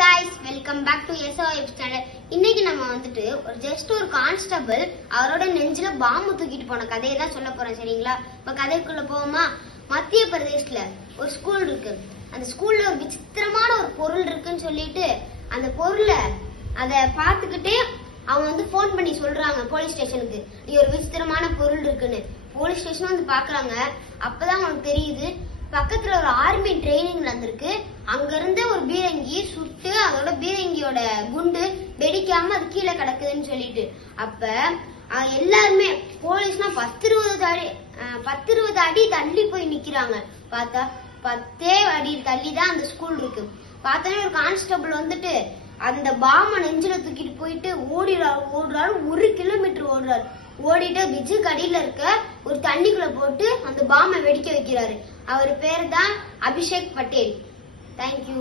guys, welcome back to SOF channel. இன்னைக்கு நம்ம வந்துட்டு ஒரு கான்ஸ்டபிள் அவரோட நெஞ்சில பாம்பு தூக்கிட்டு போன கதையை தான் சொல்ல போறேன். சரிங்களா? இப்ப கதைக்குள்ள போவோமா? மத்திய பிரதேஷ்ல ஒரு ஸ்கூல் இருக்கு. அந்த ஸ்கூல்ல ஒரு விசித்திரமான ஒரு பொருள் இருக்குன்னு சொல்லிட்டு அந்த பொருளை அதை பார்த்துக்கிட்டே அவங்க வந்து போன் பண்ணி சொல்றாங்க போலீஸ் ஸ்டேஷனுக்கு, இது ஒரு விசித்திரமான பொருள் இருக்குன்னு. போலீஸ் ஸ்டேஷன் வந்து பாக்குறாங்க. அப்பதான் அவங்களுக்கு தெரியுது பக்கத்துல ஒரு ஆர்மி ட்ரைனிங் நடந்திருக்கு. அங்க இருந்து ஒரு பீரங்கி சுட்டு அதோட பீரங்கியோட குண்டு வெடிக்காம அது கீழே கிடக்குதுன்னு சொல்லிட்டு அப்ப எல்லாருமே போலீஸ்னா 10-20 அடி தள்ளி போய் நிக்கிறாங்க. பார்த்தா 10 அடி தள்ளி தான் அந்த ஸ்கூல் இருக்கு. பார்த்தோன்னே ஒரு கான்ஸ்டபிள் வந்துட்டு அந்த பாம்பை நெஞ்சில தூக்கிட்டு போயிட்டு ஓடுறாரு 1 கிலோமீட்டர் ஓடுறாரு. ஓடிட்டு பிஜுக்கு அடியில இருக்க ஒரு தண்ணிக்குள்ள போட்டு அந்த பாம்பை வெடிக்க வைக்கிறாரு. அவர் பேர் தான் அபிஷேக் பட்டேல். தேங்க்யூ.